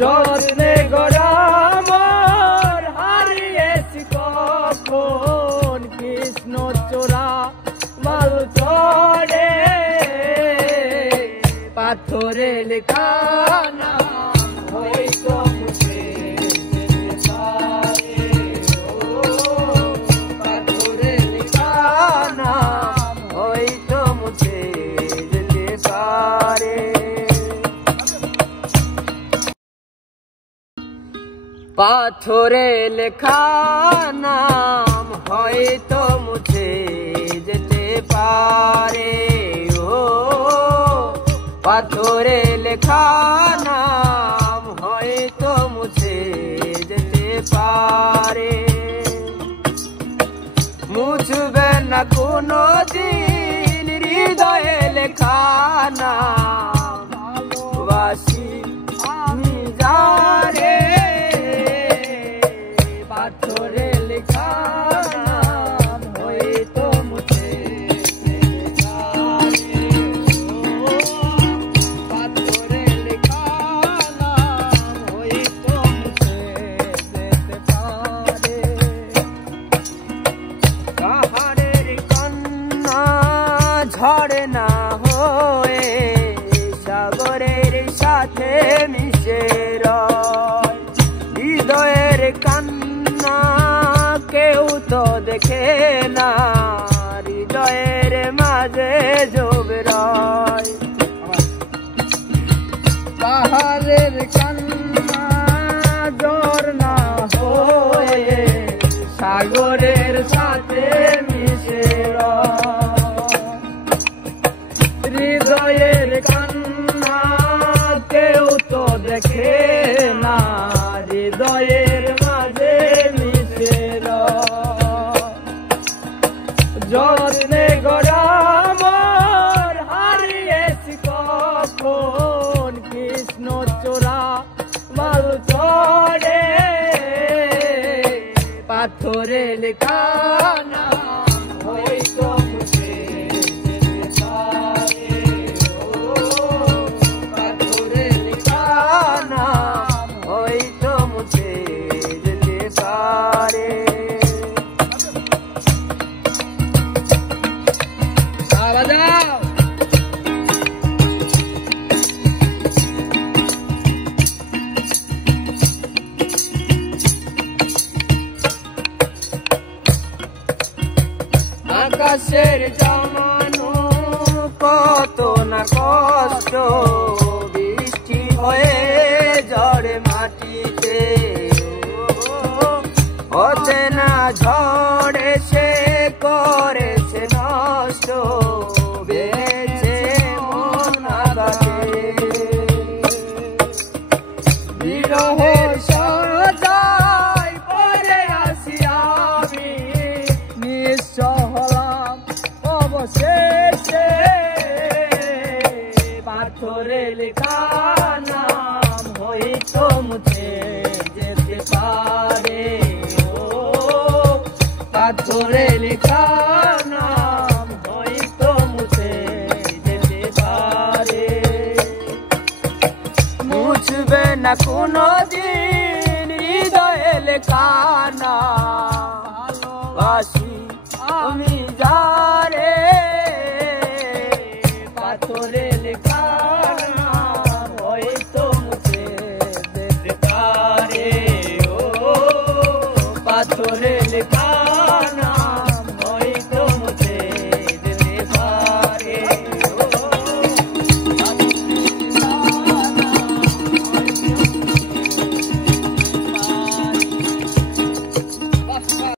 যত্নে গড়া আমার হারিয়েছি কখন কৃষ্ণ চোরা মাল চড়ে পাথরে লেখা নাম হয়তো মুছে যেতে পারে। পাথরে লেখা নাম হয়তো মুছে যেতে পারে। পাথরে লেখা নাম হয়তো মুছে যেতে পারে। ও পাথরে লেখা নাম হয়তো মুছে যেতে পারে। মুছবে না কোনো দিন হৃদয়ে লেখা নাম ভালোবাসি আমি যারে। পাথরে লেখা নাম হয়তো মুছে যেতে পারে। পাথরে লেখা নাম হয়তো মুছে যেতে পারে। পাহাড়ের কন্যা ঝড়ে না হয়ে সাগরের সাথে মিশে রয়। হৃদয়ের কান্না কেউ তো দেখে না, হৃদয়ের মাঝে জবে রয়। পাহাড়ের কান্না ঝড় না হয়ে সাগরের সাথে মিশে রয়। হৃদয়ের কান্না কেউ তো দেখে না, হৃদয়ের মাঝে মিশে রয়। যত্নে গড়া আমার হারিয়েছি কখন কৃষ্ণ চোরা মাল চড়ে পাথরে লেখা নাম হয়তো মুছে যেতে পারে। পাথরে লেখা নাম হয়তো মুছে যেতে পারে। বাজাও আকাশের জমানো কত না কষ্ট, বৃষ্টি হয়ে ঝড়ে মাটিতে হতে না ঝড়ে সে করেছে নষ্ট বেছে মন আঘাতে। বিরহের সজায় পরে আসি আমি নিঃস্ব হলাম অবশেষে। পাথরে লেখা নাম হয়তো মুছে যেতে পারে। ও পাথরে লেখা নাম হয়তো মুছে যেতে পারে। মুছবে না কোনো দিন হৃদয়ে লেখা নাম ভালোবাসি আমি যারে। পাথরে লেখা নাম হয়তো মুছে যেতে পারে। ও পাথরে লেখা